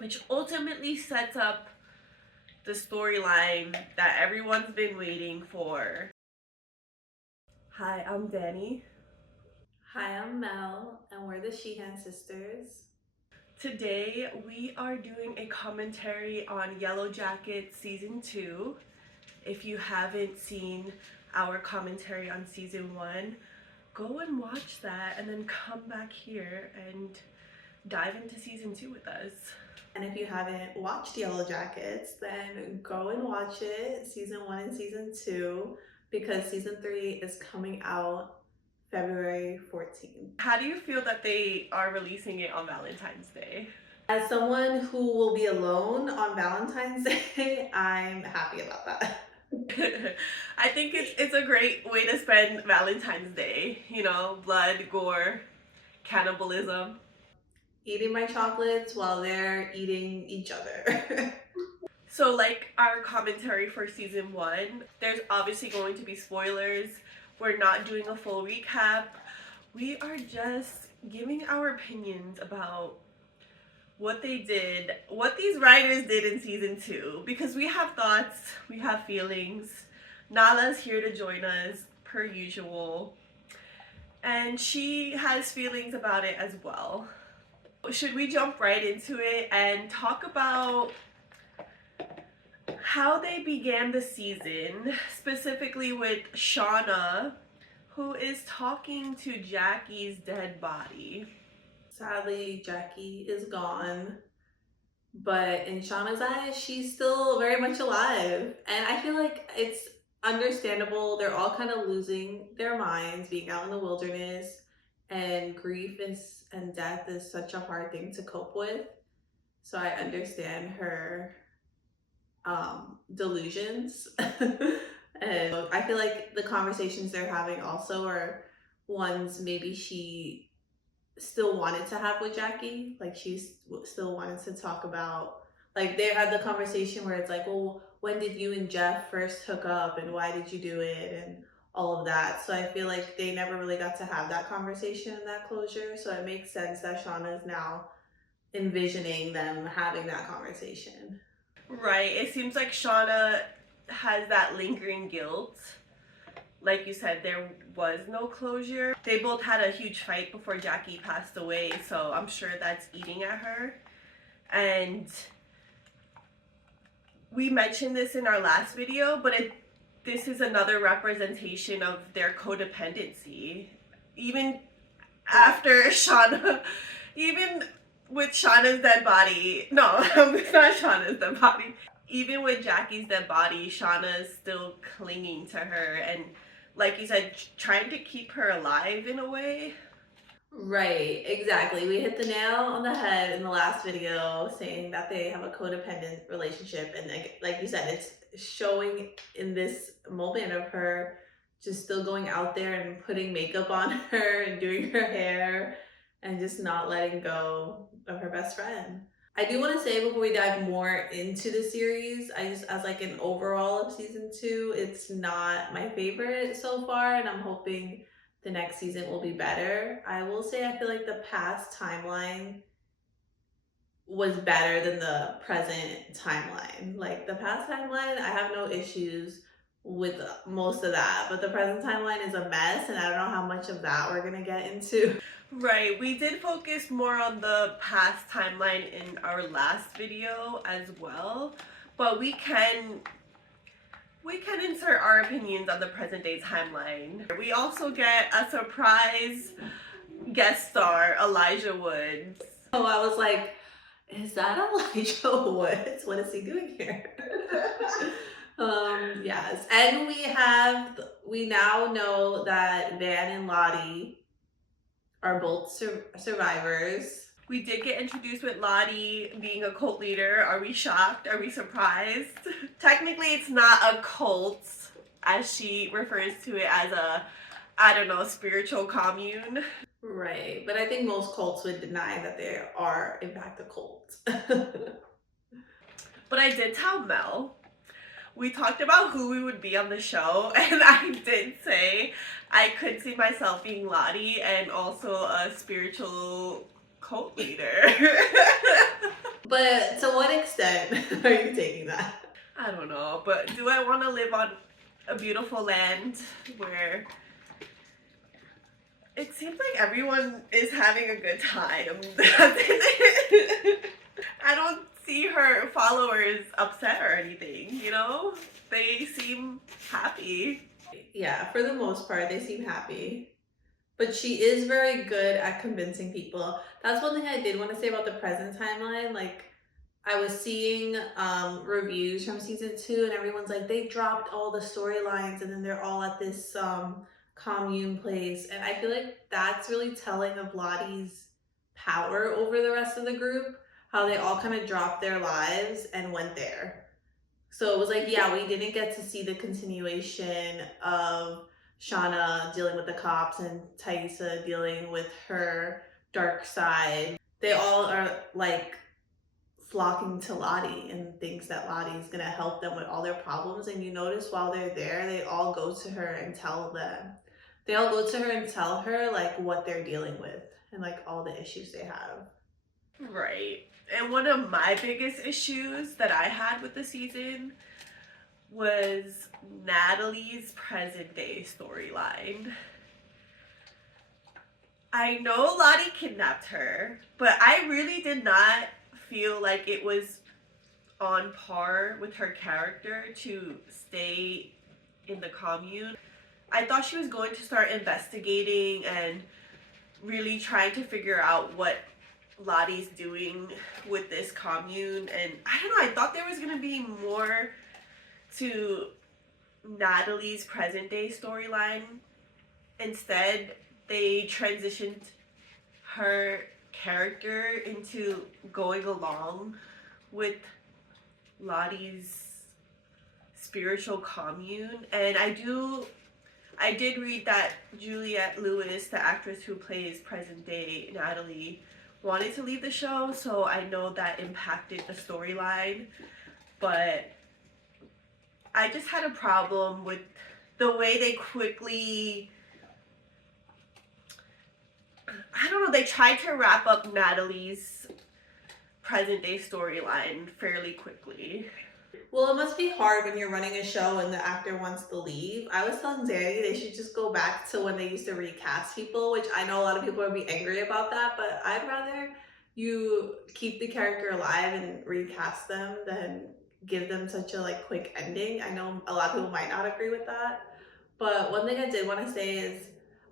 which ultimately sets up the storyline that everyone's been waiting for. Hi, I'm Danny. Hi, I'm Mel, and we're the Sheehan sisters. Today we are doing a commentary on Yellowjackets Season 2. If you haven't seen our commentary on Season 1, go and watch that and then come back here and dive into Season 2 with us. And if you haven't watched Yellowjackets, then go and watch it, Season 1 and Season 2, because Season 3 is coming out February 14th. How do you feel that they are releasing it on Valentine's Day? As someone who will be alone on Valentine's Day, I'm happy about that. I think it's a great way to spend Valentine's Day. You know, blood, gore, cannibalism. Eating my chocolates while they're eating each other. So, like our commentary for Season 1, there's obviously going to be spoilers. We're not doing a full recap. We are just giving our opinions about what they did, what these writers did in Season 2, because we have thoughts, we have feelings. Nala's here to join us, per usual, and she has feelings about it as well. Should we jump right into it and talk about how they began the season, specifically with Shauna, who is talking to Jackie's dead body? Sadly, Jackie is gone. But in Shauna's eyes, she's still very much alive. And I feel like it's understandable. They're all kind of losing their minds being out in the wilderness. And grief is and death is such a hard thing to cope with. So I understand her delusions. And I feel like the conversations they're having also are ones maybe she still wanted to have with Jackie. Like she's still wanted to talk about, like they had the conversation where it's like, well, when did you and Jeff first hook up and why did you do it and all of that. So I feel like they never really got to have that conversation and that closure. So it makes sense that Shauna is now envisioning them having that conversation. Right. It seems like Shauna has that lingering guilt. Like you said, there was no closure. They both had a huge fight before Jackie passed away, so I'm sure that's eating at her. And we mentioned this in our last video, but this is another representation of their codependency. Even after Shauna, even with Shauna's dead body, no, it's not Shauna's dead body. Even with Jackie's dead body, Shauna's still clinging to her and, like you said, trying to keep her alive in a way. Right, exactly. We hit the nail on the head in the last video saying that they have a codependent relationship. And like you said, it's showing in this moment of her just still going out there and putting makeup on her and doing her hair and just not letting go of her best friend. I do want to say before we dive more into the series, I just, as like an overall of season 2, it's not my favorite so far, and I'm hoping the next season will be better. I will say I feel like the past timeline was better than the present timeline. Like the past timeline, I have no issues with most of that, but the present timeline is a mess, and I don't know how much of that we're gonna get into. Right, we did focus more on the past timeline in our last video as well, but we can insert our opinions on the present day timeline. We also get a surprise guest star, Elijah Woods. So I was like, is that Elijah Woods? What is he doing here? Yes. And we now know that Van and Lottie are both survivors. We did get introduced with Lottie being a cult leader. Are we shocked? Are we surprised? Technically, it's not a cult, as she refers to it as a, I don't know, spiritual commune. Right. But I think most cults would deny that they are, in fact, a cult. But I did tell Mel, we talked about who we would be on the show, and I did say I could see myself being Lottie and also a spiritual cult leader. But to what extent are you taking that? I don't know, but do I want to live on a beautiful land where it seems like everyone is having a good time? I don't see her followers upset or anything, you know? They seem happy. Yeah, for the most part, they seem happy. But she is very good at convincing people. That's one thing I did want to say about the present timeline. Like, I was seeing reviews from season 2, and everyone's like, they dropped all the storylines, and then they're all at this commune place. And I feel like that's really telling of Lottie's power over the rest of the group. How they all kind of dropped their lives and went there. So it was like, yeah, we didn't get to see the continuation of Shauna dealing with the cops and Thaisa dealing with her dark side. They all are like flocking to Lottie and thinks that Lottie's gonna help them with all their problems. And you notice while they're there, they all go to her and tell them. They all go to her and tell her like what they're dealing with and like all the issues they have. Right. And one of my biggest issues that I had with the season was Natalie's present day storyline. I know Lottie kidnapped her, but I really did not feel like it was on par with her character to stay in the commune. I thought she was going to start investigating and really trying to figure out what Lottie's doing with this commune. And I don't know, I thought there was going to be more to Natalie's present day storyline. Instead, they transitioned her character into going along with Lottie's spiritual commune. And I did read that Juliette Lewis, the actress who plays present day Natalie, wanted to leave the show, so I know that impacted the storyline. But I just had a problem with the way they quickly, I don't know, they tried to wrap up Natalie's present day storyline fairly quickly. Well, it must be hard when you're running a show and the actor wants to leave. I was telling Zanny they should just go back to when they used to recast people, which I know a lot of people would be angry about that, but I'd rather you keep the character alive and recast them than give them such a like quick ending. I know a lot of people might not agree with that, but one thing I did want to say is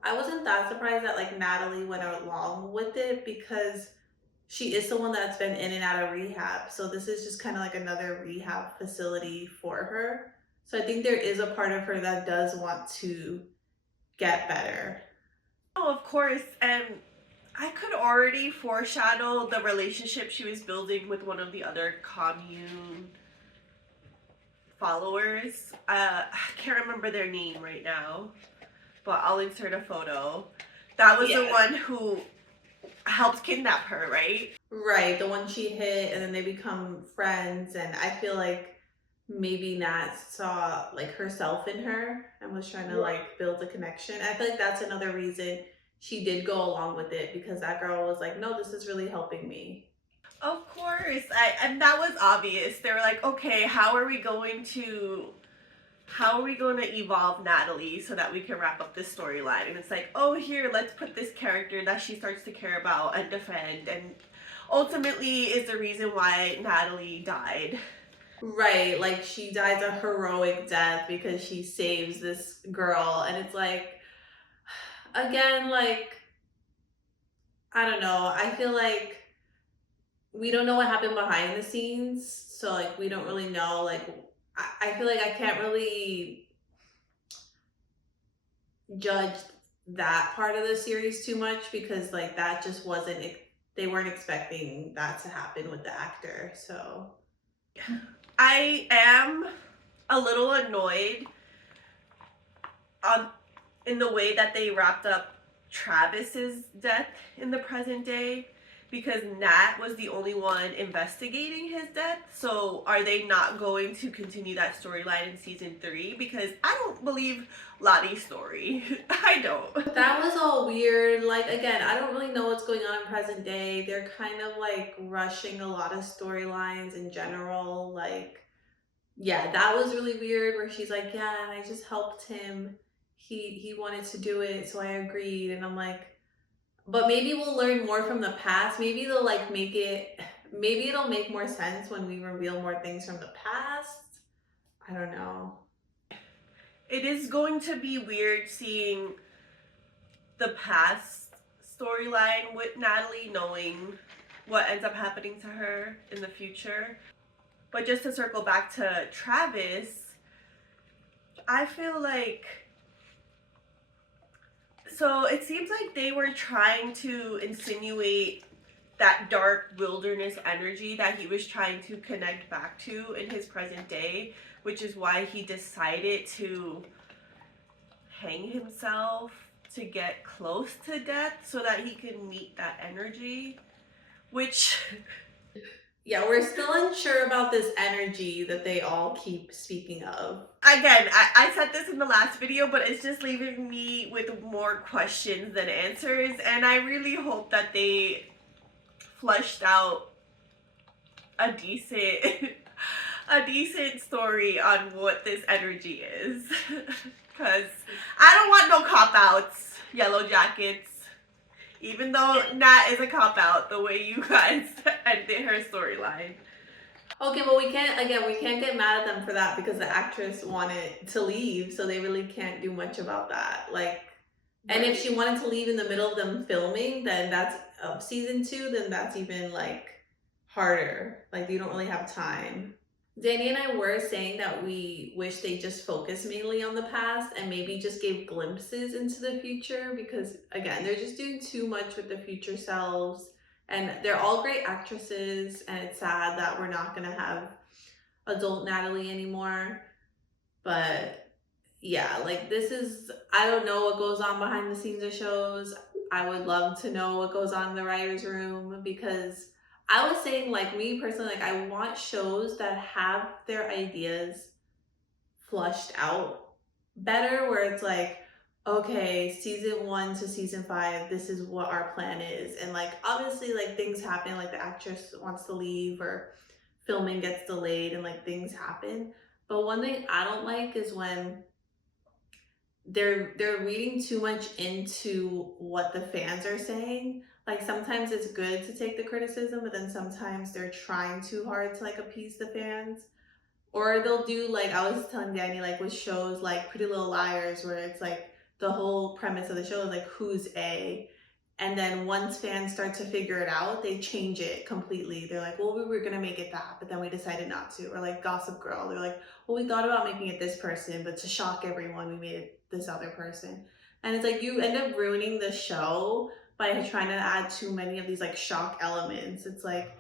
I wasn't that surprised that like Natalie went along with it because she is someone that's been in and out of rehab. So this is just kind of like another rehab facility for her. So I think there is a part of her that does want to get better. Oh, of course, and I could already foreshadow the relationship she was building with one of the other commune followers. I can't remember their name right now, but I'll insert a photo. That was the one who helped kidnap her, right? Right, the one she hit and then they become friends, and I feel like maybe Nat saw like herself in her and was trying to like build a connection. I feel like that's another reason she did go along with it because that girl was like, no, this is really helping me. Of course, and that was obvious. They were like, okay, how are we going to evolve Natalie so that we can wrap up this storyline? And it's like, oh, here, let's put this character that she starts to care about and defend, and ultimately is the reason why Natalie died. Right, like she dies a heroic death because she saves this girl, and it's like, again, like, I don't know. I feel like we don't know what happened behind the scenes, so like we don't really know. Like, I feel like I can't really judge that part of the series too much because like that just wasn't. They weren't expecting that to happen with the actor, so. I am a little annoyed in the way that they wrapped up Travis's death in the present day. because Nat was the only one investigating his death. So are they not going to continue that storyline in season 3? Because I don't believe Lottie's story. I don't. That was all weird. Like, again, I don't really know what's going on in present day. They're kind of like rushing a lot of storylines in general. Like, yeah, that was really weird where she's like, yeah, and I just helped him. He wanted to do it, so I agreed. And I'm like, but maybe we'll learn more from the past. Maybe they'll like make it, maybe it'll make more sense when we reveal more things from the past. I don't know. It is going to be weird seeing the past storyline with Natalie, knowing what ends up happening to her in the future. But just to circle back to Travis, I feel like, so it seems like they were trying to insinuate that dark wilderness energy that he was trying to connect back to in his present day, which is why he decided to hang himself to get close to death so that he could meet that energy, which Yeah, we're still unsure about this energy that they all keep speaking of. again, I said this in the last video, but it's just leaving me with more questions than answers, and I really hope that they flushed out a decent a decent story on what this energy is. Because I don't want no cop-outs, Yellowjackets. Even though Nat is a cop-out, the way you guys ended her storyline. Okay, but we can't get mad at them for that because the actress wanted to leave, so they really can't do much about that. Like, and if she wanted to leave in the middle of them filming, then that's season 2, then that's even like harder. Like, you don't really have time. Danny and I were saying that we wish they just focused mainly on the past and maybe just gave glimpses into the future because, again, they're just doing too much with the future selves. And they're all great actresses, and it's sad that we're not going to have adult Natalie anymore. But yeah, like this is, I don't know what goes on behind the scenes of shows. I would love to know what goes on in the writer's room because I was saying, like, me personally, like, I want shows that have their ideas flushed out better, where it's like, okay, season 1 to season 5, this is what our plan is. And, like, obviously, like, things happen, like, the actress wants to leave or filming gets delayed and, like, things happen. But one thing I don't like is when they're reading too much into what the fans are saying. Like sometimes it's good to take the criticism, but then sometimes they're trying too hard to like appease the fans. Or they'll do like I was telling Danny, like with shows like Pretty Little Liars, where it's like the whole premise of the show is like who's A, and then once fans start to figure it out, they change it completely. They're like, well, we were gonna make it that, but then we decided not to. Or like Gossip Girl, they're like, well, we thought about making it this person, but to shock everyone, we made it this other person. And it's like you end up ruining the show by trying to add too many of these like shock elements. It's like,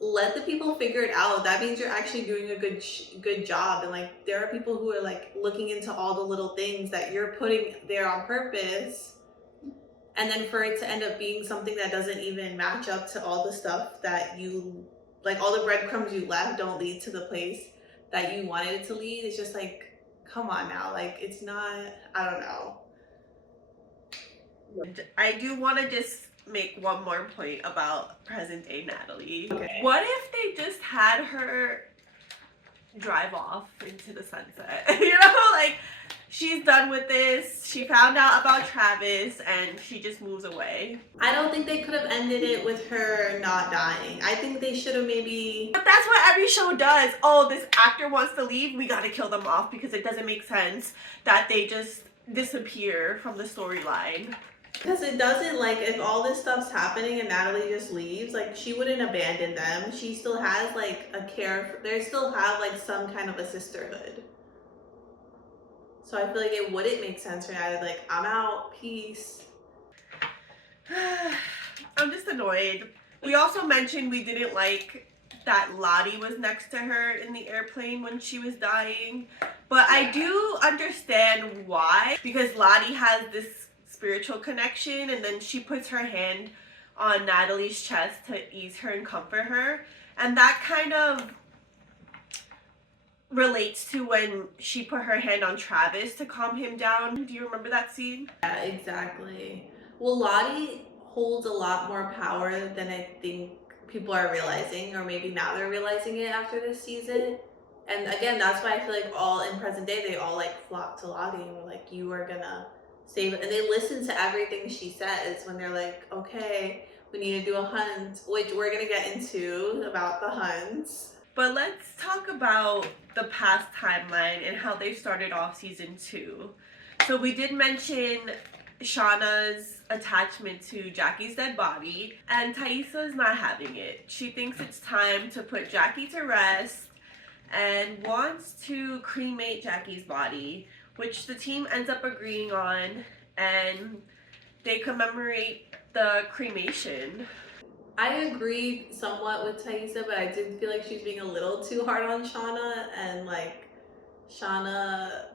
let the people figure it out. That means you're actually doing a good job. And like there are people who are like looking into all the little things that you're putting there on purpose, and then for it to end up being something that doesn't even match up to all the stuff that you like, all the breadcrumbs you left don't lead to the place that you wanted it to lead. It's just like, come on now, like it's not, I don't know. I do want to just make one more point about present day Natalie. Okay. What if they just had her drive off into the sunset? You know, like she's done with this. She found out about Travis and she just moves away. I don't think they could have ended it with her not dying. I think they should have maybe... But that's what every show does. Oh, this actor wants to leave, we gotta kill them off because it doesn't make sense that they just disappear from the storyline. Because it doesn't, like, if all this stuff's happening and Natalie just leaves, like, she wouldn't abandon them. She still has, like, a care, they still have, like, some kind of a sisterhood. So I feel like it wouldn't make sense for Natalie, like, I'm out, peace. I'm just annoyed. We also mentioned we didn't like that Lottie was next to her in the airplane when she was dying. But I do understand why. Because Lottie has this spiritual connection and then she puts her hand on Natalie's chest to ease her and comfort her. And that kind of relates to when she put her hand on Travis to calm him down. Do you remember that scene? Yeah, exactly. Well, Lottie holds a lot more power than I think people are realizing, or maybe now they're realizing it after this season. And again, that's why I feel like all in present day, they all like flock to Lottie and were like, you are gonna save it. And they listen to everything she says when they're like, okay, we need to do a hunt, which we're gonna get into about the hunts. But let's talk about the past timeline and how they started off season 2. So we did mention Shauna's attachment to Jackie's dead body, and Taissa is not having it. She thinks it's time to put Jackie to rest and wants to cremate Jackie's body, which the team ends up agreeing on, and they commemorate the cremation. I agreed somewhat with Taissa, but I did feel like she's being a little too hard on Shauna, and like Shauna,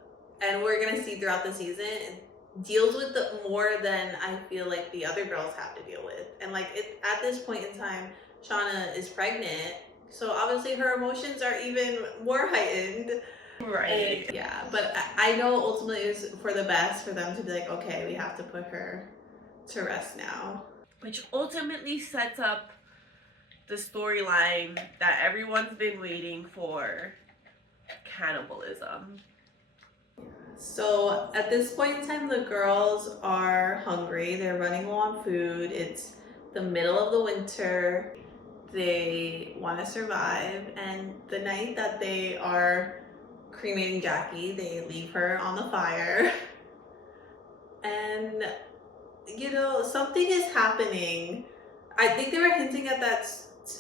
and we're gonna see throughout the season, deals with it more than I feel like the other girls have to deal with. And like at this point in time, Shauna is pregnant, so obviously her emotions are even more heightened. Right. And, yeah, but I know ultimately it's for the best for them to be like, okay, we have to put her to rest now. Which ultimately sets up the storyline that everyone's been waiting for: cannibalism. So at this point in time, the girls are hungry. They're running low on food. It's the middle of the winter. They want to survive. And the night that they are cremating Jackie, they leave her on the fire. And, you know, something is happening. I think they were hinting at that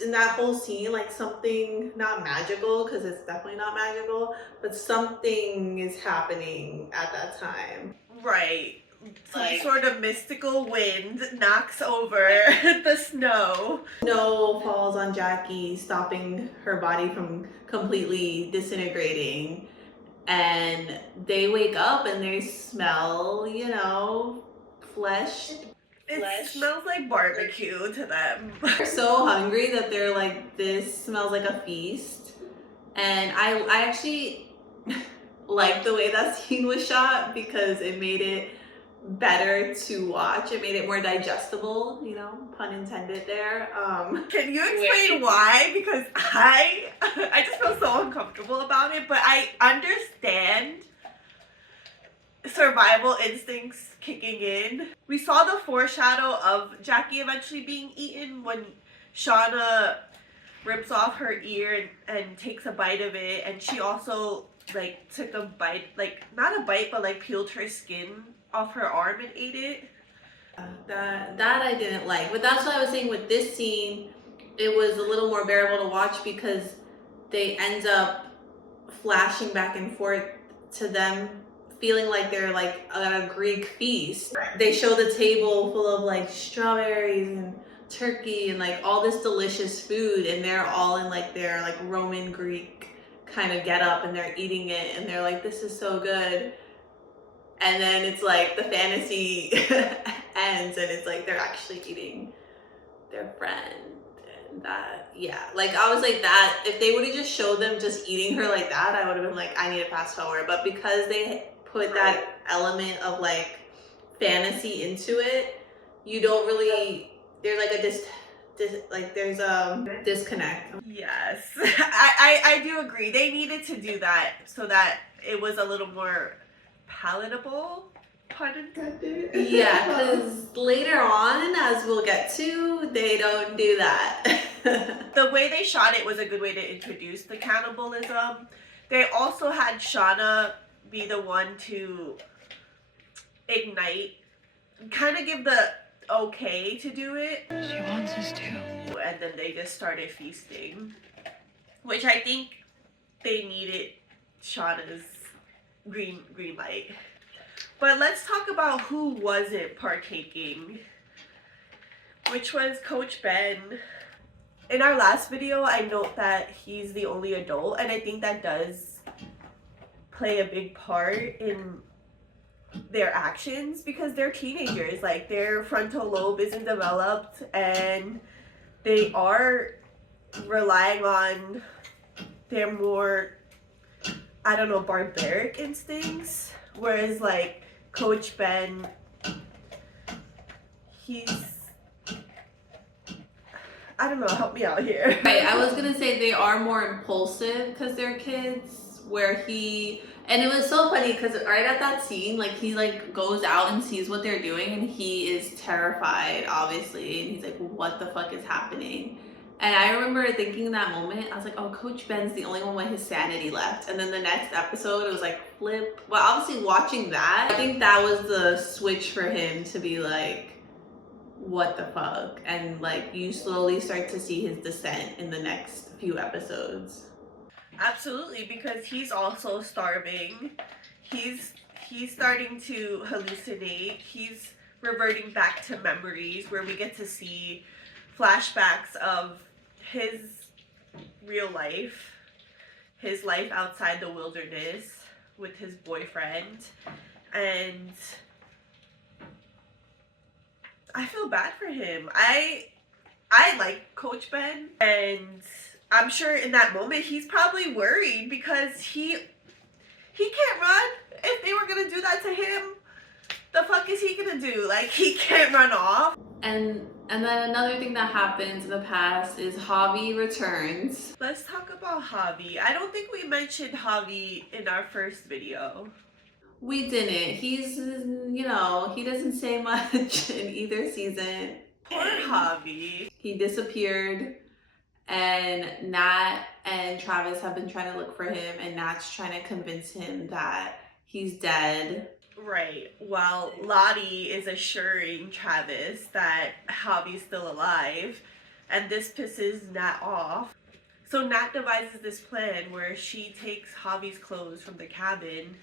in that whole scene, like something not magical, because it's definitely not magical, but something is happening at that time. Right. Some sort of mystical wind knocks over the snow. Snow falls on Jackie, stopping her body from completely disintegrating. And they wake up and they smell, you know, flesh. It smells like barbecue to them. They're so hungry that they're like, this smells like a feast. And I actually like the way that scene was shot, because it made it better to watch. It made it more digestible, you know, pun intended there. Can you explain why? Because I just feel so uncomfortable about it, but I understand survival instincts kicking in. We saw the foreshadow of Jackie eventually being eaten when Shauna rips off her ear and takes a bite of it, and she also like took a bite, like not a bite, but like peeled her skin off her arm and ate it. That I didn't like, but that's what I was saying with this scene. It was a little more bearable to watch because they end up flashing back and forth to them feeling like they're like at a Greek feast. They show the table full of like strawberries and turkey and like all this delicious food, and they're all in like their like Roman Greek kind of get up, and they're eating it, and they're like, this is so good. And then it's like the fantasy ends, and it's like they're actually eating their friend. And that, yeah, like I was like, that if they would have just showed them just eating her like that, I would have been like, I need to fast forward. But because they put that element of like fantasy into it, you don't really, there's like a there's a disconnect. Yes, I do agree. They needed to do that so that it was a little more palatable, pun intended. Yeah, because later on, as we'll get to, they don't do that. The way they shot it was a good way to introduce the cannibalism. They also had Shauna be the one to ignite, kind of give the okay to do it. She wants us to. And then they just started feasting, which I think they needed Shauna's green light. But let's talk about who wasn't partaking, which was Coach Ben. In our last video, I note that he's the only adult, and I think that does play a big part in their actions because they're teenagers. Like, their frontal lobe isn't developed, and they are relying on their more, I don't know, barbaric instincts. Whereas, like, Coach Ben, he's, I don't know, help me out here. Right, I was gonna say they are more impulsive because they're kids, where he, and it was so funny because right at that scene, like he like goes out and sees what they're doing and he is terrified, obviously, and he's like, what the fuck is happening? And I remember thinking in that moment, I was like, oh, Coach Ben's the only one with his sanity left. And then the next episode, it was like flip. Well, obviously watching that, I think that was the switch for him to be like, what the fuck? And like you slowly start to see his descent in the next few episodes. Absolutely, because he's also starving. He's he's starting to hallucinate. He's reverting back to memories where we get to see flashbacks of his real life, his life outside the wilderness with his boyfriend. And I feel bad for him. I like Coach Ben, and I'm sure in that moment he's probably worried because he can't run. If they were gonna do that to him, the fuck is he gonna do? Like, he can't run off. And then another thing that happens in the past is Javi returns. Let's talk about Javi. I don't think we mentioned Javi in our first video. We didn't. He's, you know, he doesn't say much in either season. Poor Javi. He disappeared, and Nat and Travis have been trying to look for him, and Nat's trying to convince him that he's dead. Right. While Lottie is assuring Travis that Javi's still alive, and this pisses Nat off. So Nat devises this plan where she takes Javi's clothes from the cabin,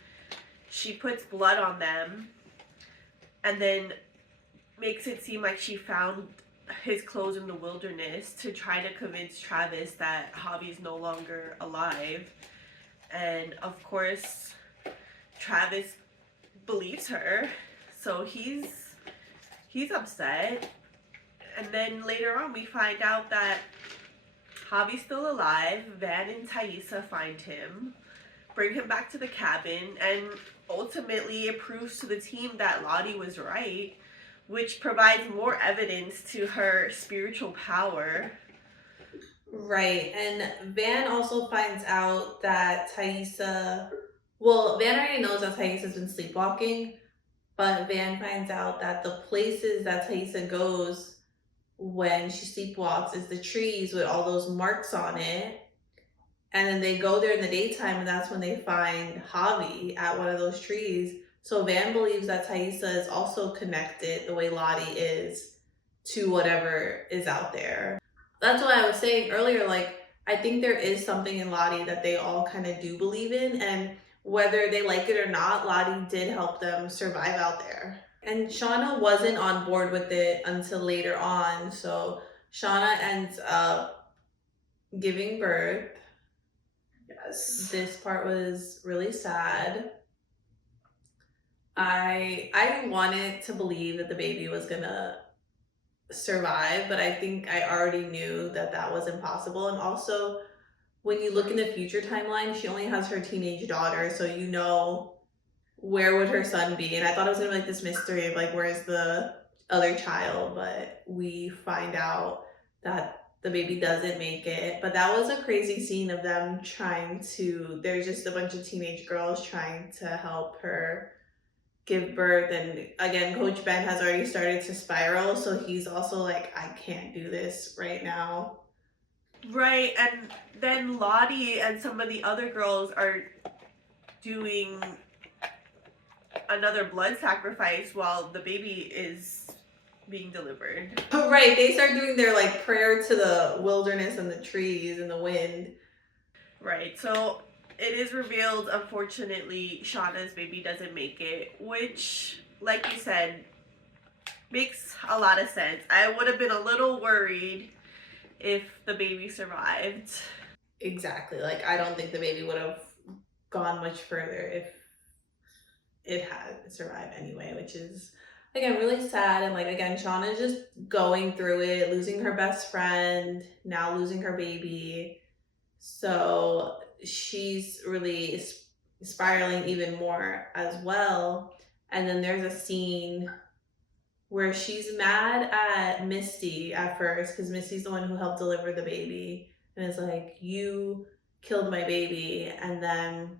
she puts blood on them, and then makes it seem like she found his clothes in the wilderness to try to convince Travis that Javi's no longer alive. And of course, Travis believes her, so he's upset. And then later on we find out that Javi's still alive. Van and Thaisa find him, bring him back to the cabin, and ultimately it proves to the team that Lottie was right, which provides more evidence to her spiritual power. Right, and Van also finds out that Thaisa, well, Van already knows that Thaisa's been sleepwalking, but Van finds out that the places that Thaisa goes when she sleepwalks is the trees with all those marks on it. And then they go there in the daytime, and that's when they find Javi at one of those trees. So Van believes that Thaisa is also connected, the way Lottie is, to whatever is out there. That's why I was saying earlier, like, I think there is something in Lottie that they all kind of do believe in, and whether they like it or not, Lottie did help them survive out there. And Shauna wasn't on board with it until later on, so Shauna ends up giving birth. Yes. This part was really sad. I wanted to believe that the baby was gonna survive, but I think I already knew that that was impossible. And also, when you look in the future timeline, she only has her teenage daughter, so you know, where would her son be? And I thought it was gonna be like this mystery of like, where's the other child? But we find out that the baby doesn't make it. But that was a crazy scene of them trying to, there's just a bunch of teenage girls trying to help her give birth. And again, Coach Ben has already started to spiral, so he's also like, I can't do this right now. Right, and then Lottie and some of the other girls are doing another blood sacrifice while the baby is being delivered. Oh, right, they start doing their like prayer to the wilderness and the trees and the wind. Right, so it is revealed, unfortunately, Shauna's baby doesn't make it, which, like you said, makes a lot of sense. I would have been a little worried if the baby survived. Exactly, like I don't think the baby would have gone much further it had survived anyway, which is again really sad. And like again, Shauna's just going through it, losing her best friend, now losing her baby. So she's really spiraling even more as well. And then there's a scene where she's mad at Misty at first because Misty's the one who helped deliver the baby and is like, you killed my baby. And then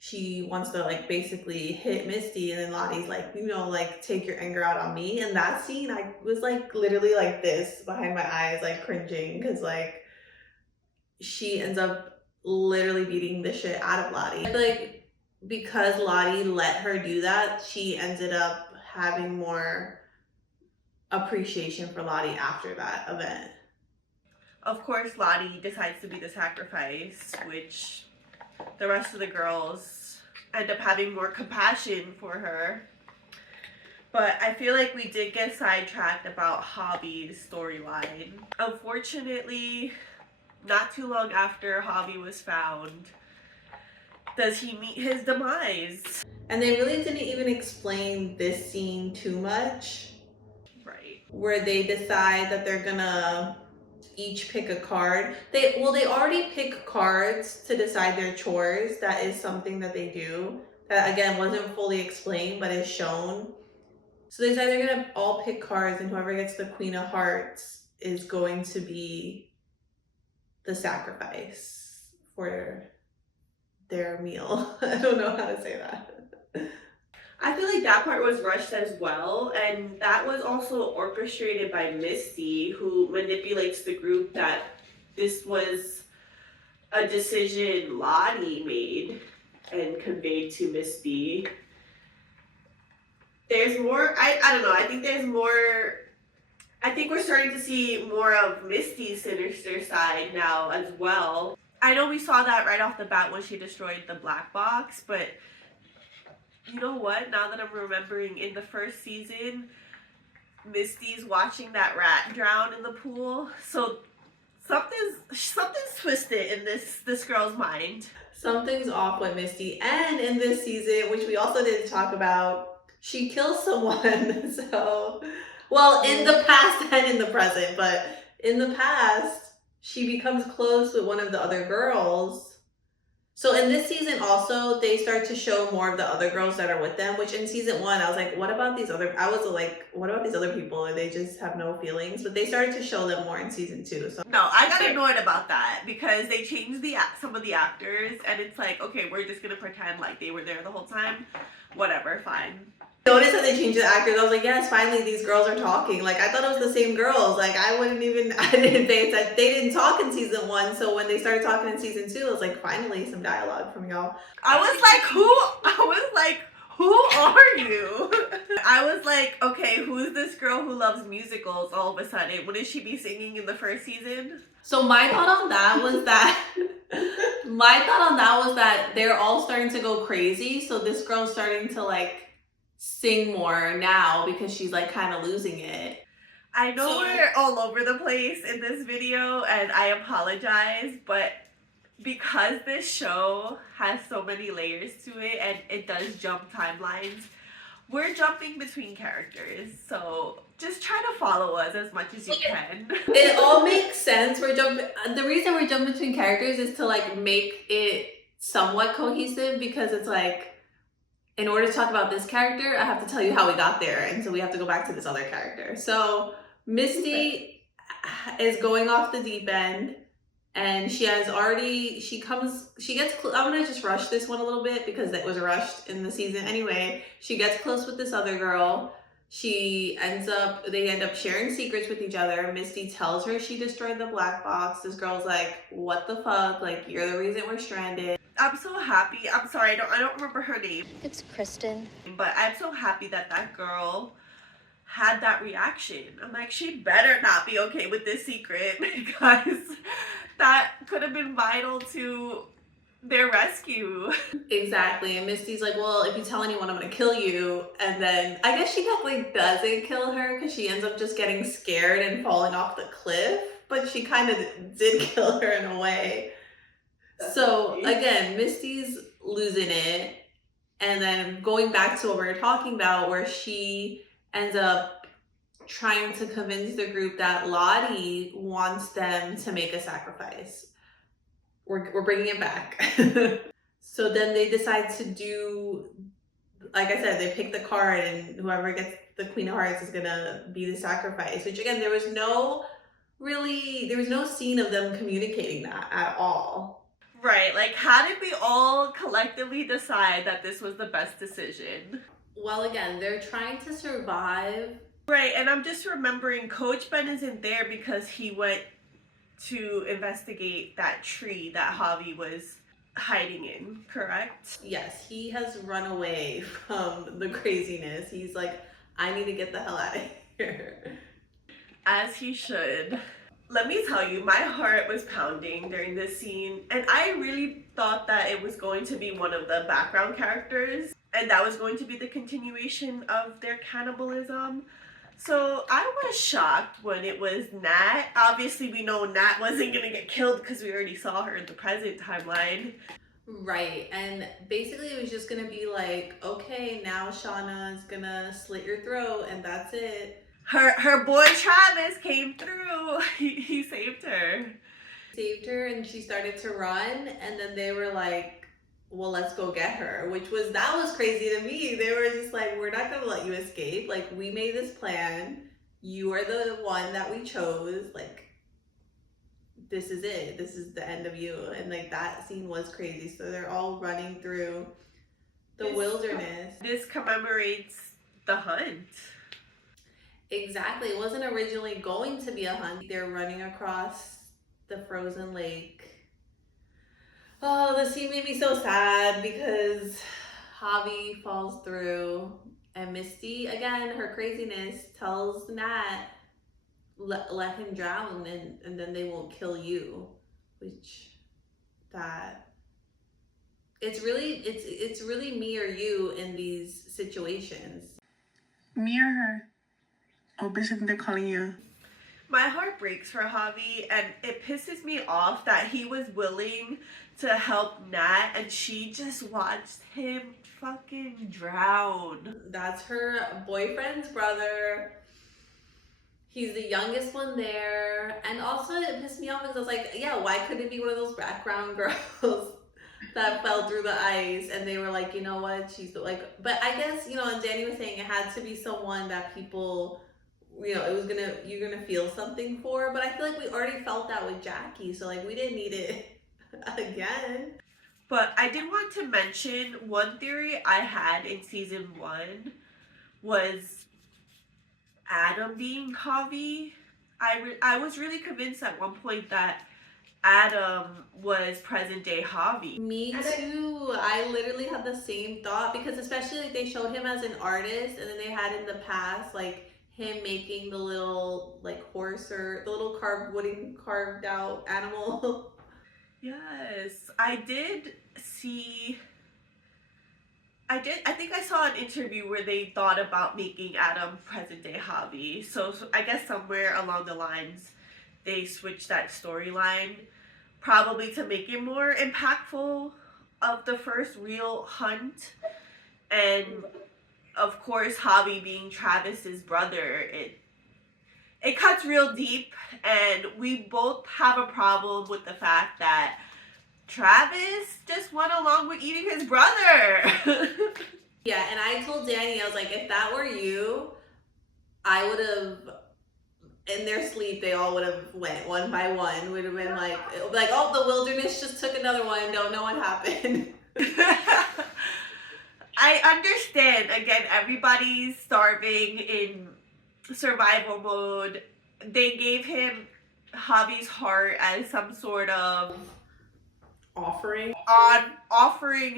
she wants to like basically hit Misty, and then Lottie's like, you know, like take your anger out on me. And that scene, I was like literally like this behind my eyes, like cringing, because like she ends up literally beating the shit out of Lottie. I feel like because Lottie let her do that, she ended up having more appreciation for Lottie after that event. Of course, Lottie decides to be the sacrifice, which the rest of the girls end up having more compassion for her. But I feel like we did get sidetracked about Hobby's storyline. Unfortunately, not too long after Hobby was found, does he meet his demise. And they really didn't even explain this scene too much. Right. Where they decide that they're gonna each pick a card. They already pick cards to decide their chores. That is something that they do. That again wasn't fully explained, but is shown. So they decide they're gonna all pick cards, and whoever gets the Queen of Hearts is going to be the sacrifice for their meal. I don't know how to say that. I feel like that part was rushed as well, and that was also orchestrated by Misty, who manipulates the group that this was a decision Lottie made and conveyed to Misty. There's more, I don't know, I think there's more, I think we're starting to see more of Misty's sinister side now as well. I know we saw that right off the bat when she destroyed the black box, but you know what? Now that I'm remembering, in the first season, Misty's watching that rat drown in the pool. So something's twisted in this girl's mind. Something's off with Misty. And in this season, which we also didn't talk about, she kills someone. So, well, in the past and in the present, but in the past, she becomes close with one of the other girls. So in this season also, they start to show more of the other girls that are with them, which in season 1, I was like, what about these other people? Or they just have no feelings? But they started to show them more in season 2. So no, I got annoyed about that because they changed some of the actors, and it's like, okay, we're just gonna pretend like they were there the whole time. Whatever, fine. Notice that they changed the actors. I was like, yes, finally these girls are talking. Like, I thought it was the same girls. Like, I didn't think that they didn't talk in season 1. So when they started talking in season 2, I was like, finally some dialogue from y'all. I was like, who are you? I was like, okay, who's this girl who loves musicals all of a sudden? Wouldn't she be singing in the first season? So my thought on that was that they're all starting to go crazy. So this girl's starting to like sing more now because she's like kind of losing it. I know we're all over the place in this video, and I apologize, but because this show has so many layers to it and it does jump timelines, we're jumping between characters. So just try to follow us as much as you can. It all makes sense. The reason we're jumping between characters is to like make it somewhat cohesive, because it's like, in order to talk about this character, I have to tell you how we got there, and so we have to go back to this other character. So Misty is going off the deep end, and I'm gonna just rush this one a little bit because it was rushed in the season anyway. She gets close with this other girl. They end up sharing secrets with each other. Misty tells her she destroyed the black box. This girl's like, what the fuck? Like, you're the reason we're stranded. I'm so happy. I'm sorry, I don't remember her name. It's Kristen. But I'm so happy that girl had that reaction. I'm like, she better not be okay with this secret, because that could have been vital to their rescue. Exactly. And Misty's like, well, if you tell anyone, I'm gonna kill you. And then I guess she technically doesn't kill her because she ends up just getting scared and falling off the cliff. But she kind of did kill her in a way. So again, Misty's losing it. And then going back to what we were talking about, where she ends up trying to convince the group that Lottie wants them to make a sacrifice. We're bringing it back. So then they decide to do, like I said, they pick the card, and whoever gets the Queen of Hearts is gonna be the sacrifice. Which again, there was no scene of them communicating that at all. Right, like how did we all collectively decide that this was the best decision? Well, again, they're trying to survive. Right, and I'm just remembering Coach Ben isn't there because he went to investigate that tree that Javi was hiding in, correct? Yes, he has run away from the craziness. He's like, I need to get the hell out of here. As he should. Let me tell you, my heart was pounding during this scene, and I really thought that it was going to be one of the background characters, and that was going to be the continuation of their cannibalism. So I was shocked when it was Nat. Obviously, we know Nat wasn't gonna get killed because we already saw her in the present timeline. Right, and basically it was just gonna be like, okay, now Shauna is gonna slit your throat, and that's it. Her boy Travis came through. He saved her. Saved her, and she started to run, and then they were like, well, let's go get her, that was crazy to me. They were just like, we're not gonna let you escape. Like, we made this plan. You are the one that we chose. Like, this is it. This is the end of you. And like, that scene was crazy. So they're all running through the wilderness. This commemorates the hunt. Exactly. It wasn't originally going to be a hunt. They're running across the frozen lake. Oh, the scene made me so sad because Javi falls through, and Misty, again, her craziness, tells Nat, let him drown, and then they won't kill you. Which, that, it's really me or you in these situations. Me or her? Oh, basically they're calling you. My heart breaks for Javi, and it pisses me off that he was willing to help Nat and she just watched him fucking drown. That's her boyfriend's brother. He's the youngest one there. And also it pissed me off because I was like, yeah, why couldn't it be one of those background girls that fell through the ice? And they were like, you know what, she's like, but I guess, you know, and Danny was saying it had to be someone that people, you know, you're gonna feel something for. But I feel like we already felt that with Jackie, so like we didn't need it again. But I did want to mention one theory I had in season 1 was Adam being Javi. I was really convinced at one point that Adam was present day Javi. Me too. I literally had the same thought because especially like they showed him as an artist, and then they had in the past like him making the little like horse or the little wooden carved out animal. Yes, I think I saw an interview where they thought about making Adam present day Javi. So I guess somewhere along the lines they switched that storyline, probably to make it more impactful of the first real hunt. And of course, Javi being Travis's brother, it cuts real deep, and we both have a problem with the fact that Travis just went along with eating his brother. Yeah, and I told Danny, I was like, if that were you, I would have, in their sleep, they all would have went one by one. Would have been like, oh, the wilderness just took another one. Don't know what happened. I understand. Again, everybody's starving in survival mode. They gave him Javi's heart as some sort of Offering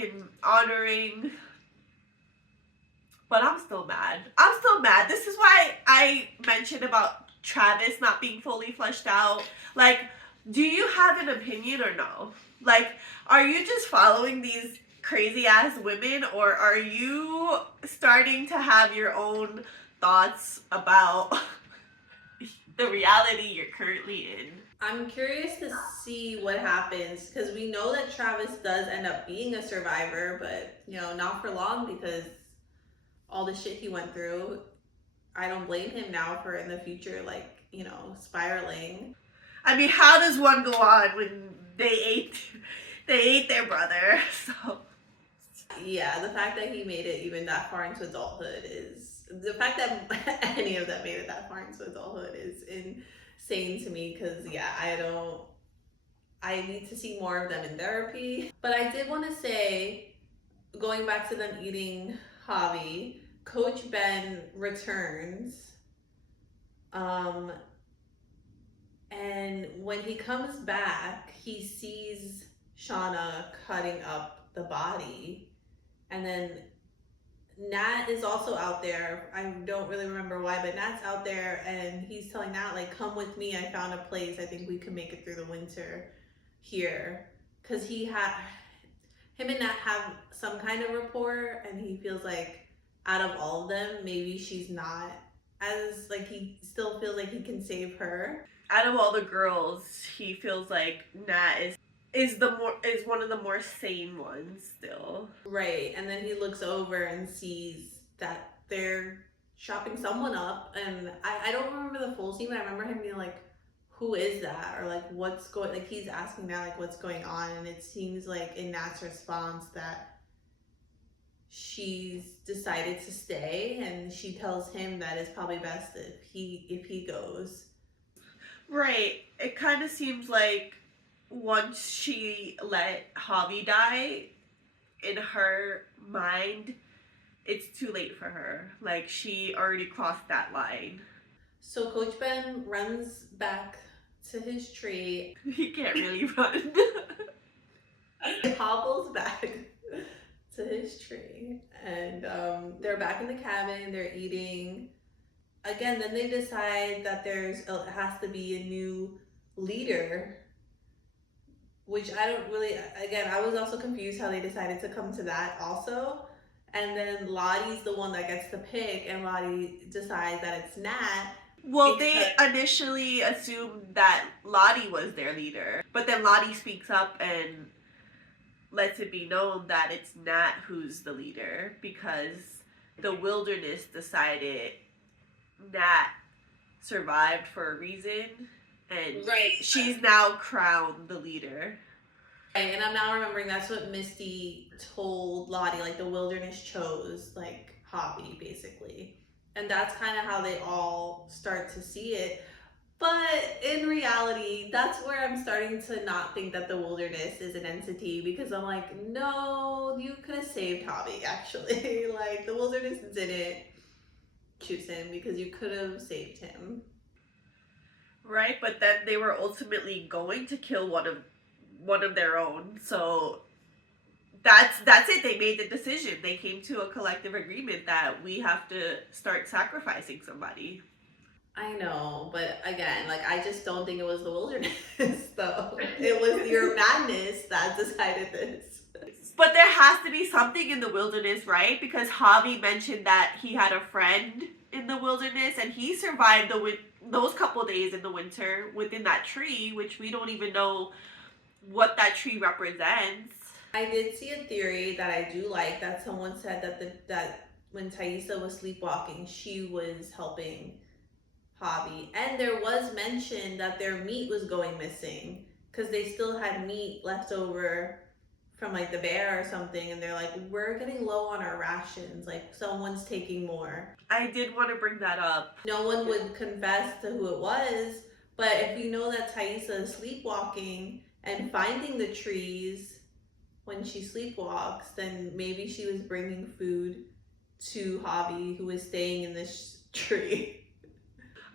and honoring. But I'm still mad. This is why I mentioned about Travis not being fully fleshed out. Like, do you have an opinion or no? Like, are you just following these crazy ass women, or are you starting to have your own thoughts about the reality you're currently in? I'm curious to see what happens because we know that Travis does end up being a survivor, but not for long because all the shit he went through. I don't blame him now for in the future, like, spiraling. I mean, how does one go on when they ate their brother? So Yeah, the fact that he made it even that far into adulthood is the fact that any of them made it that far into adulthood is insane to me because I need to see more of them in therapy. But I did want to say, going back to them eating Javi, Coach Ben returns. Um, and when he comes back, he sees Shauna cutting up the body. And then Nat is also out there. I don't really remember why, but Nat's out there and he's telling Nat, like, come with me. I found a place. I think we can make it through the winter here. Because him and Nat have some kind of rapport, and he feels like out of all of them, maybe she's not as, like, he still feels like he can save her. out of all the girls, he feels like Nat is one of the more sane ones still. Right, and then he looks over and sees that they're chopping someone up, and I don't remember the full scene, but I remember him being like, who is that? Or like, what's going, like, he's asking Nat, like, what's going on, and it seems like in Nat's response that she's decided to stay, and she tells him that it's probably best if he goes. Right. It kind of seems like once she let Javi die, in her mind, it's too late for her. Like, she already crossed that line. So Coach Ben runs back to his tree. He can't really run. He hobbles back to his tree, and they're back in the cabin. They're eating. Again, then they decide that has to be a new leader, which I don't really. Again, I was also confused how they decided to come to that also. And then Lottie's the one that gets to pick, and Lottie decides that it's Nat. Well, they initially assumed that Lottie was their leader, but then Lottie speaks up and lets it be known that it's Nat who's the leader because the wilderness decided Nat survived for a reason, and Right. she's now crowned the leader. Right, and I'm now remembering that's what Misty told Lottie, like the wilderness chose like Javi basically. And that's kind of how they all start to see it. But in reality, that's where I'm starting to not think that the wilderness is an entity because I'm like, no, you could have saved Javi actually. Like the wilderness didn't choose him because you could have saved him. Right, but then they were ultimately going to kill one of their own. So that's it. They made the decision. They came to a collective agreement that we have to start sacrificing somebody. I know, but again, like I just don't think it was the wilderness though. It was your madness that decided this. But there has to be something in the wilderness, right? Because Javi mentioned that he had a friend in the wilderness and he survived those couple days in the winter within that tree, which we don't even know what that tree represents. I did see a theory that I do like that someone said that when Thaisa was sleepwalking, she was helping Javi, and there was mention that their meat was going missing because they still had meat left over from like the bear or something, and they're like, we're getting low on our rations, like someone's taking more. I did want to bring that up. No one would confess to who it was, but if we know that Thaisa is sleepwalking and finding the trees when she sleepwalks, then maybe she was bringing food to Javi, who was staying in this tree.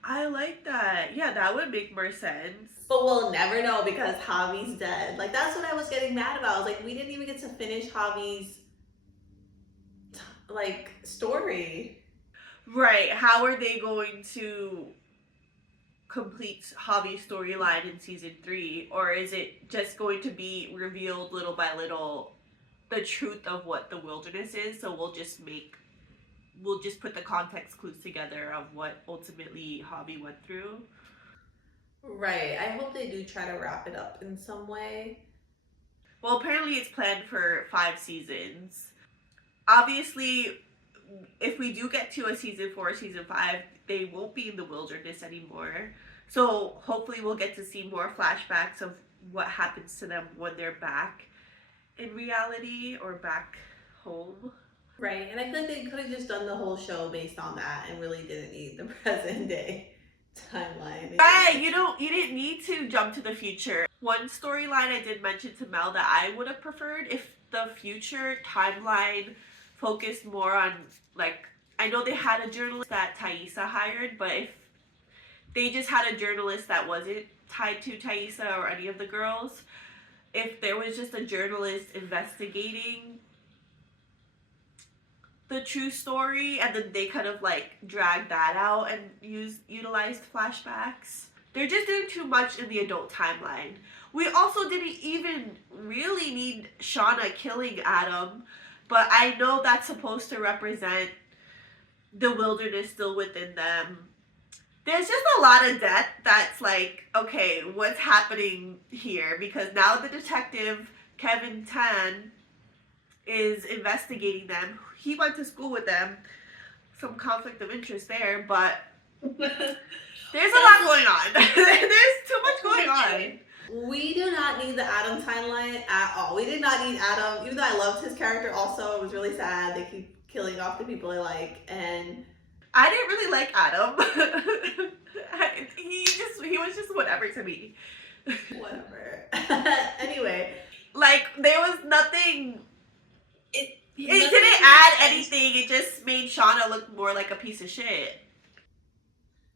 I like that. Yeah, that would make more sense. But we'll never know because Javi's dead. Like, that's what I was getting mad about. I was like, we didn't even get to finish Javi's, like, story. Right. How are they going to complete Javi's storyline in season 3? Or is it just going to be revealed little by little the truth of what the wilderness is? So we'll just put the context clues together of what ultimately Javi went through. Right. I hope they do try to wrap it up in some way. Well, apparently it's planned for 5 seasons. Obviously, if we do get to a season 4, season 5, they won't be in the wilderness anymore. So hopefully we'll get to see more flashbacks of what happens to them when they're back in reality or back home. Right. And I feel like they could have just done the whole show based on that and really didn't need the present day timeline. Right, you didn't need to jump to the future. One storyline I did mention to Mel that I would have preferred if the future timeline focused more on, like, I know they had a journalist that Thaisa hired, but if they just had a journalist that wasn't tied to Thaisa or any of the girls, if there was just a journalist investigating the true story and then they kind of like drag that out and utilized flashbacks. They're just doing too much in the adult timeline. We also didn't even really need Shauna killing Adam, but I know that's supposed to represent the wilderness still within them. There's just a lot of death that's like, okay, what's happening here? Because now the detective, Kevin Tan, is investigating them. He went to school with them. Some conflict of interest there, but there's a lot going on. There's too much going on. We do not need the Adam timeline at all. We did not need Adam, even though I loved his character also. It was really sad. They keep killing off the people I like, and I didn't really like Adam. He was just whatever to me. whatever. Anyway, like there was nothing. It nothing didn't add anything. It just made Shauna look more like a piece of shit.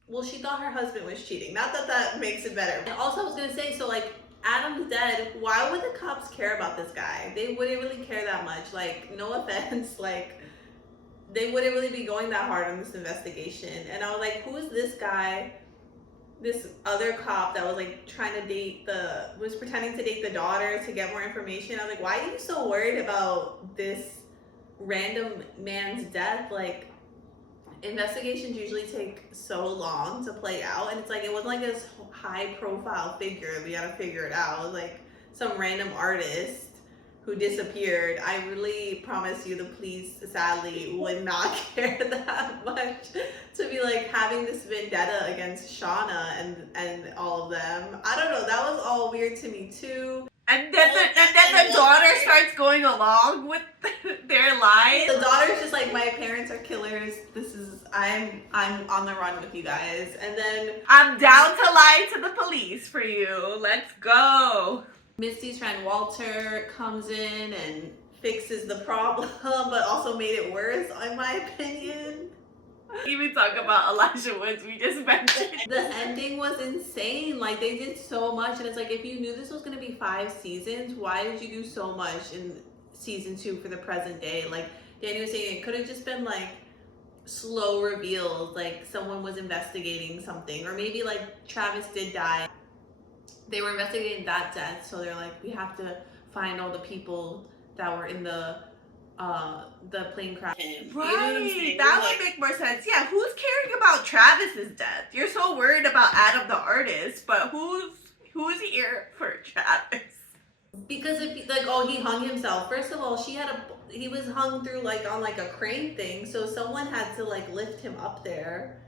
well, she thought her husband was cheating. Not that that makes it better. And also, I was gonna say, so like Adam's dead. Why would the cops care about this guy? They wouldn't really care that much. Like, no offense, like they wouldn't really be going that hard on this investigation. And I was like, who is this guy? This other cop that was like trying to was pretending to date the daughter to get more information. I was like, why are you so worried about this random man's death? Like, investigations usually take so long to play out, and it's like it wasn't like this high profile figure. We gotta figure it out. It was like some random artist who disappeared. I really promise you the police sadly would not care that much to be like having this vendetta against Shauna and all of them. I don't know, that was all weird to me too. And then the daughter starts going along with their lives. The daughter's just like, my parents are killers. I'm on the run with you guys. And then I'm down to lie to the police for you. Let's go. Misty's friend Walter comes in and fixes the problem, but also made it worse, in my opinion. Even talk about Elijah Woods, we just mentioned. The ending was insane. Like, they did so much, and it's like, if you knew this was going to be 5 seasons, why did you do so much in season 2 for the present day? Like Danny was saying, it could have just been like slow reveals, like someone was investigating something, or maybe like Travis did die. They were investigating that death, so they're like, we have to find all the people that were in the plane crash. Right, that would make more sense. Yeah, who's caring about Travis's death? You're so worried about Adam the artist, but who's here for Travis? Because if like, oh, he hung himself. First of all, he was hung through like on like a crane thing, so someone had to like lift him up there.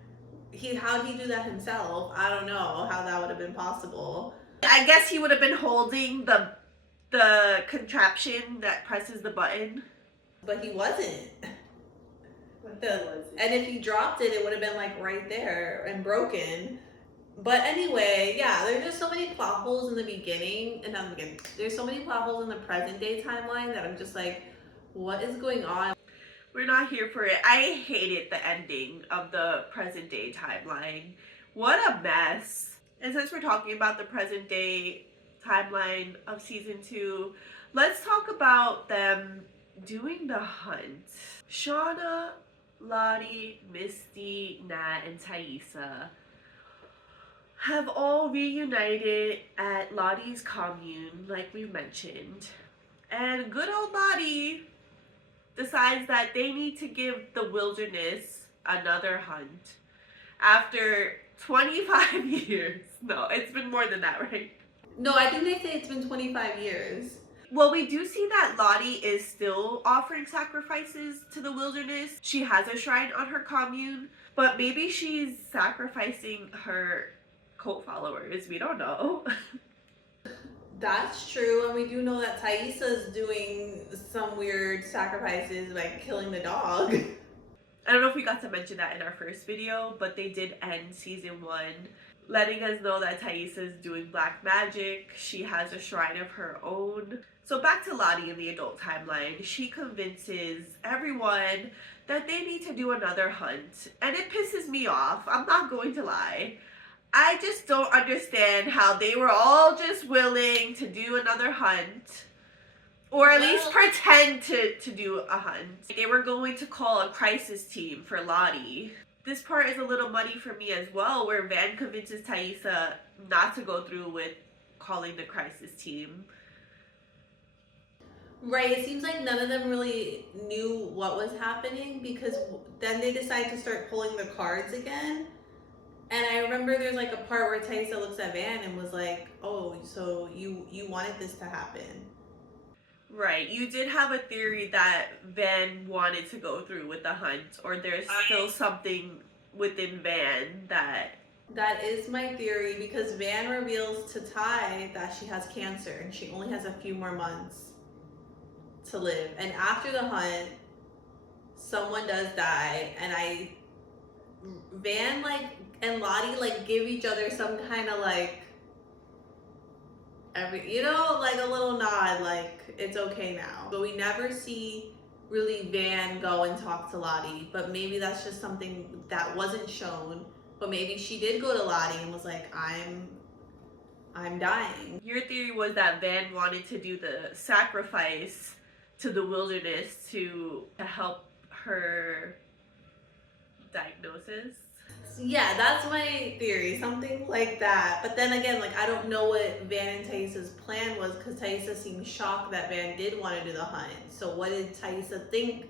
How'd he do that himself? I don't know how that would have been possible. I guess he would have been holding the contraption that presses the button. But he wasn't. And if he dropped it, it would have been like right there and broken. But anyway, yeah, there's just so many plot holes in the beginning, and not the beginning. There's so many plot holes in the present day timeline that I'm just like, what is going on? We're not here for it. I hated the ending of the present day timeline. What a mess. And since we're talking about the present day timeline of season 2, let's talk about them doing the hunt. Shauna, Lottie, Misty, Nat, and Thaisa have all reunited at Lottie's commune, like we mentioned. And good old Lottie decides that they need to give the wilderness another hunt after 25 years. No, it's been more than that, right? No, I think they say it's been 25 years. Well, we do see that Lottie is still offering sacrifices to the wilderness. She has a shrine on her commune, but maybe she's sacrificing her cult followers. We don't know. That's true, and we do know that Thaisa's doing some weird sacrifices, like killing the dog. I don't know if we got to mention that in our first video, but they did end season 1 letting us know that Thaisa's doing black magic. She has a shrine of her own. So back to Lottie in the adult timeline. She convinces everyone that they need to do another hunt. And it pisses me off. I'm not going to lie. I just don't understand how they were all just willing to do another hunt. Or at least pretend to do a hunt. They were going to call a crisis team for Lottie. This part is a little muddy for me as well, where Van convinces Thaisa not to go through with calling the crisis team. Right, it seems like none of them really knew what was happening, because then they decide to start pulling the cards again. And I remember there's like a part where Thaisa looks at Van and was like, oh, so you wanted this to happen. Right, you did have a theory that Van wanted to go through with the hunt, or there's still something within Van that... That is my theory, because Van reveals to Ty that she has cancer and she only has a few more months to live. And after the hunt, someone does die, and Van and Lottie give each other some kind of like a little nod, like it's okay now. But we never see really Van go and talk to Lottie, but maybe that's just something that wasn't shown. But maybe she did go to Lottie and was like, I'm dying. Your theory was that Van wanted to do the sacrifice to the wilderness to help her diagnosis. Yeah, that's my theory, something like that. But then again, I don't know what Van and Thaisa's plan was, because Thaisa seemed shocked that Van did want to do the hunt. So what did Thaisa think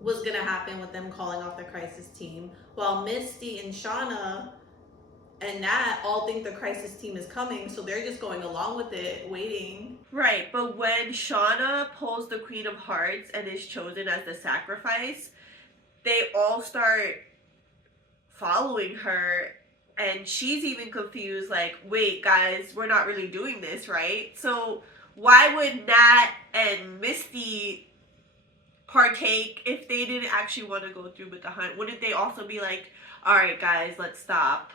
was going to happen with them calling off the crisis team? While Misty and Shauna and Nat all think the crisis team is coming, so they're just going along with it, waiting. Right, but when Shauna pulls the Queen of Hearts and is chosen as the sacrifice, they all start following her, and she's even confused, like, wait guys, we're not really doing this, right? So why would Nat and Misty partake if they didn't actually want to go through with the hunt? Wouldn't they also be like, all right guys, let's stop?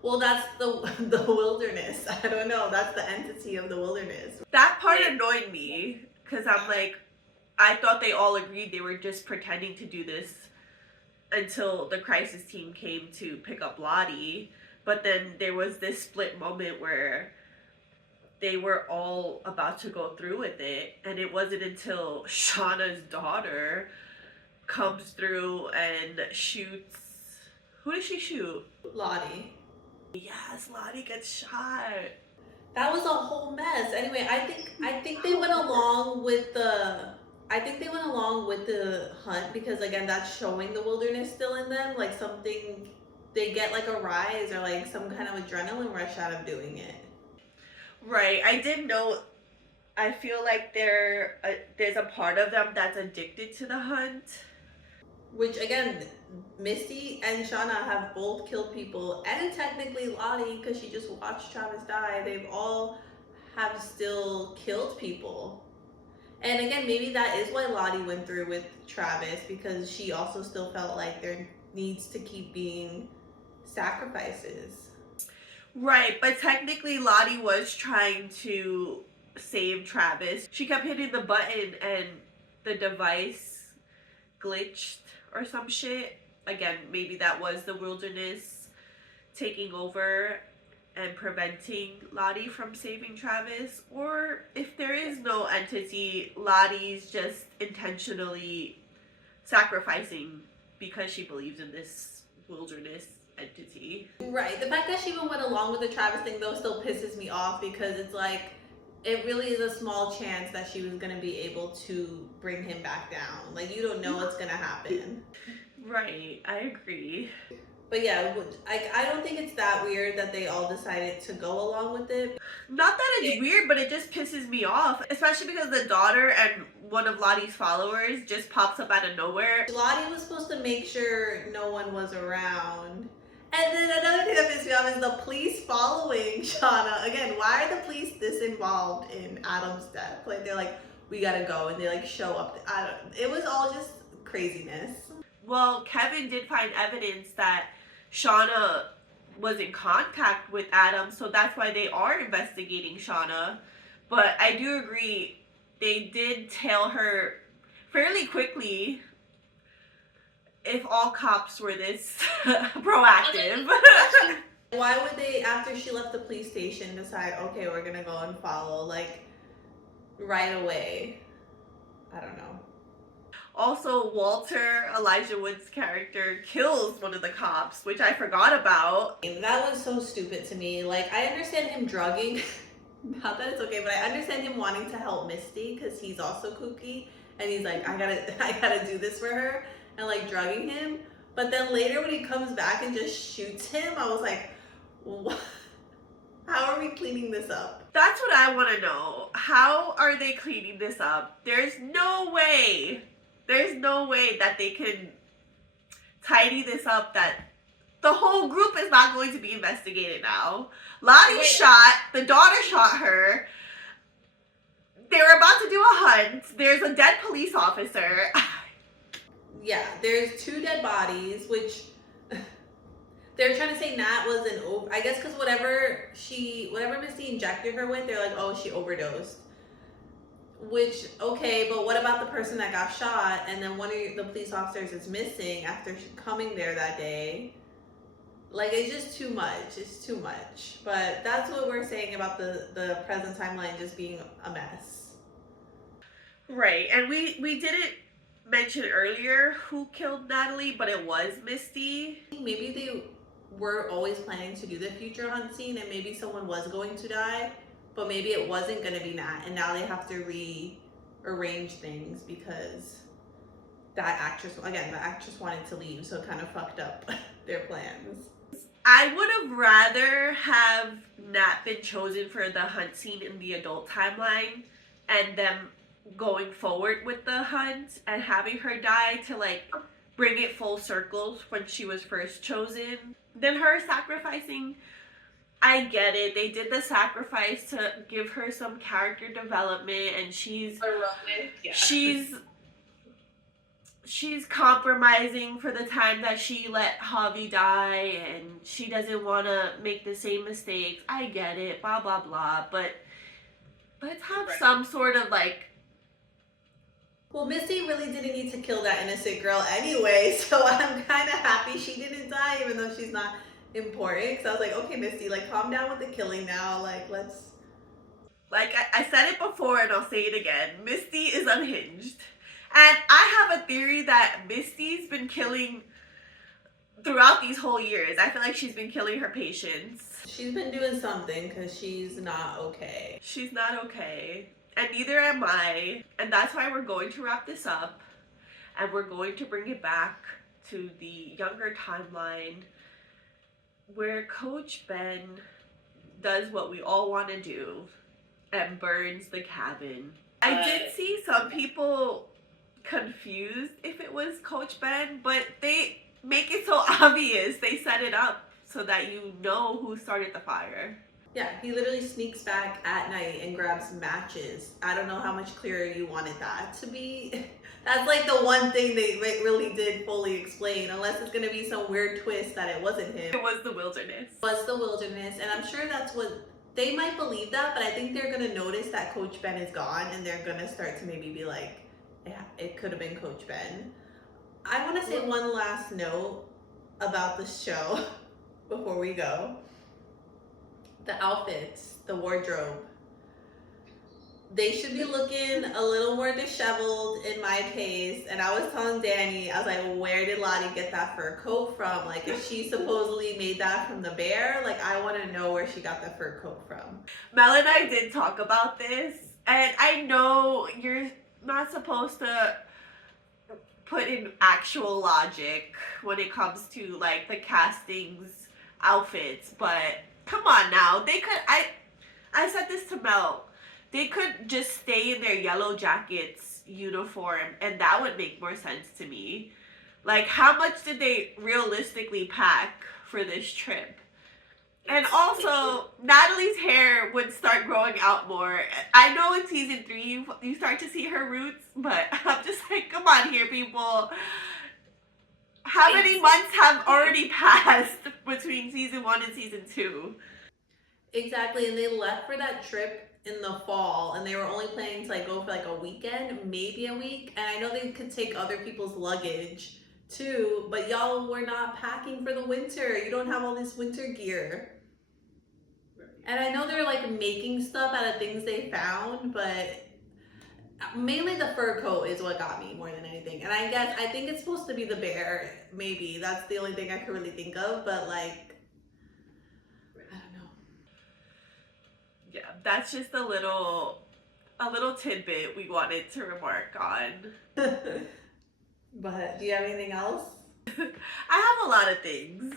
Well, that's the wilderness. I don't know, that's the entity of the wilderness. That part annoyed me, because I'm like, I thought they all agreed they were just pretending to do this until the crisis team came to pick up Lottie. But then there was this split moment where they were all about to go through with it, and it wasn't until Shauna's daughter comes through and shoots... Who does she shoot? Lottie. Yes, Lottie gets shot. That was a whole mess. Anyway, I think they went along with the hunt, because again, that's showing the wilderness still in them, like something, they get like a rise or like some kind of adrenaline rush out of doing it. Right, I did note, I feel like there's a part of them that's addicted to the hunt. Which again, Misty and Shauna have both killed people, and technically Lottie, because she just watched Travis die. They've all have still killed people. And again, maybe that is why Lottie went through with Travis, because she also still felt like there needs to keep being sacrifices. Right, but technically Lottie was trying to save Travis. She kept hitting the button and the device glitched or some shit. Again, maybe that was the wilderness taking over and preventing Lottie from saving Travis. Or if there is no entity, Lottie's just intentionally sacrificing because she believes in this wilderness entity. Right. The fact that she even went along with the Travis thing though still pisses me off, because it's like, it really is a small chance that she was going to be able to bring him back down. Like, you don't know what's going to happen. Right, I agree. But yeah, I don't think it's that weird that they all decided to go along with it. Not that it's weird, but it just pisses me off, especially because the daughter and one of Lottie's followers just pops up out of nowhere. Lottie was supposed to make sure no one was around. And then another thing that pissed me off is the police following Shauna. Again, why are the police this involved in Adam's death? Like, they're like, we gotta go, and they like show up. It was all just craziness. Well, Kevin did find evidence that Shauna was in contact with Adam, so that's why they are investigating Shauna. But I do agree, they did tail her fairly quickly. If all cops were this proactive. Why would they, after she left the police station, decide, okay, we're gonna go and follow, like, right away? I don't know. Also, Walter, Elijah Wood's character, kills one of the cops, which I forgot about. That was so stupid to me. Like, I understand him drugging. Not that it's okay, but I understand him wanting to help Misty because he's also kooky. And he's like, I gotta do this for her. And like drugging him. But then later when he comes back and just shoots him, I was like, what? How are we cleaning this up? That's what I want to know. How are they cleaning this up? There's no way that they can tidy this up, that the whole group is not going to be investigated now. Lottie shot, the daughter shot her. They're about to do a hunt. There's a dead police officer. Yeah, there's 2 dead bodies, which they're trying to say Nat was I guess because whatever Misty injected her with, they're like, oh, she overdosed. Which, okay, but what about the person that got shot and then one of the police officers is missing after coming there that day? Like, it's just too much. It's too much. But that's what we're saying about the present timeline just being a mess. Right, and we didn't mention earlier who killed Natalie, but it was Misty. Maybe they were always planning to do the future hunt scene and maybe someone was going to die, but maybe it wasn't going to be Nat, and now they have to rearrange things because the actress wanted to leave, so it kind of fucked up their plans. I would have rather have Nat been chosen for the hunt scene in the adult timeline and them going forward with the hunt and having her die to like bring it full circle when she was first chosen. Then her sacrificing, I get it. They did the sacrifice to give her some character development, and she's compromising for the time that she let Javi die, and she doesn't want to make the same mistakes. I get it, blah blah blah, but let's have some sort of like. Well, Misty really didn't need to kill that innocent girl anyway, so I'm kind of happy she didn't die, even though she's not important. Because I was like, okay, Misty, like, calm down with the killing now. Like, let's. Like, I said it before and I'll say it again. Misty is unhinged. And I have a theory that Misty's been killing throughout these whole years. I feel like she's been killing her patients. She's been doing something because she's not okay. She's not okay. And neither am I. And that's why we're going to wrap this up. And we're going to bring it back to the younger timeline where Coach Ben does what we all want to do and burns the cabin. I did see some people confused if it was Coach Ben, but they make it so obvious. They set it up so that you know who started the fire. Yeah, he literally sneaks back at night and grabs matches. I don't know how much clearer you wanted that to be. That's like the one thing they really did fully explain, unless it's gonna be some weird twist that it wasn't him. It was the wilderness. It was the wilderness, and I'm sure that's what they might believe that, but I think they're gonna notice that Coach Ben is gone, and they're gonna start to maybe be like, yeah, it could have been Coach Ben. I want to say one last note about the show before we go. The outfits, the wardrobe. They should be looking a little more disheveled in my taste. And I was telling Danny, I was like, where did Lottie get that fur coat from? Like, if she supposedly made that from the bear, like, I want to know where she got the fur coat from. Mel and I did talk about this, and I know you're not supposed to put in actual logic when it comes to like the castings outfits, but come on now. They could I said this to Mel. They could just stay in their yellow jackets uniform and that would make more sense to me. Like how much did they realistically pack for this trip? And also, Natalie's hair would start growing out more. I know in season 3 you start to see her roots, but I'm just like, come on here, people. How many months have already passed between season 1 and season 2? Exactly, and they left for that trip in the fall, and they were only planning to like go for like a weekend, maybe a week. And I know they could take other people's luggage too, but y'all were not packing for the winter. You don't have all this winter gear. And I know they're like making stuff out of things they found, but mainly the fur coat is what got me more than anything. And I think it's supposed to be the bear. Maybe that's the only thing I could really think of. But like, I don't know. Yeah, that's just a little tidbit we wanted to remark on. But do you have anything else? I have a lot of things.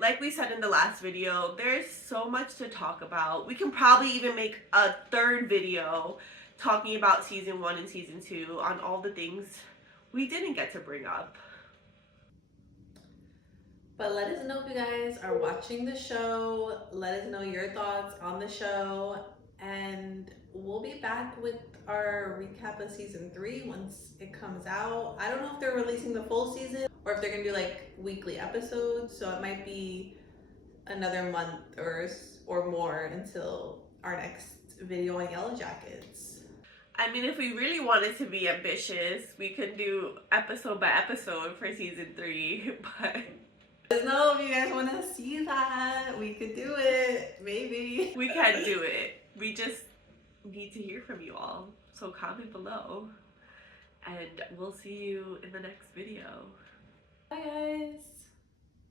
Like we said in the last video, there's so much to talk about. We can probably even make a third video talking about season 1 and season 2 on all the things we didn't get to bring up. But let us know if you guys are watching the show. Let us know your thoughts on the show. And we'll be back with our recap of season 3 once it comes out. I don't know if they're releasing the full season or if they're gonna do like weekly episodes. So it might be another month or more until our next video on Yellow Jackets. I mean, if we really wanted to be ambitious, we could do episode by episode for season 3, but Let us know if you guys want to see that. We could do it, maybe. we can do it. We just need to hear from you all. So comment below. And we'll see you in the next video. Bye guys.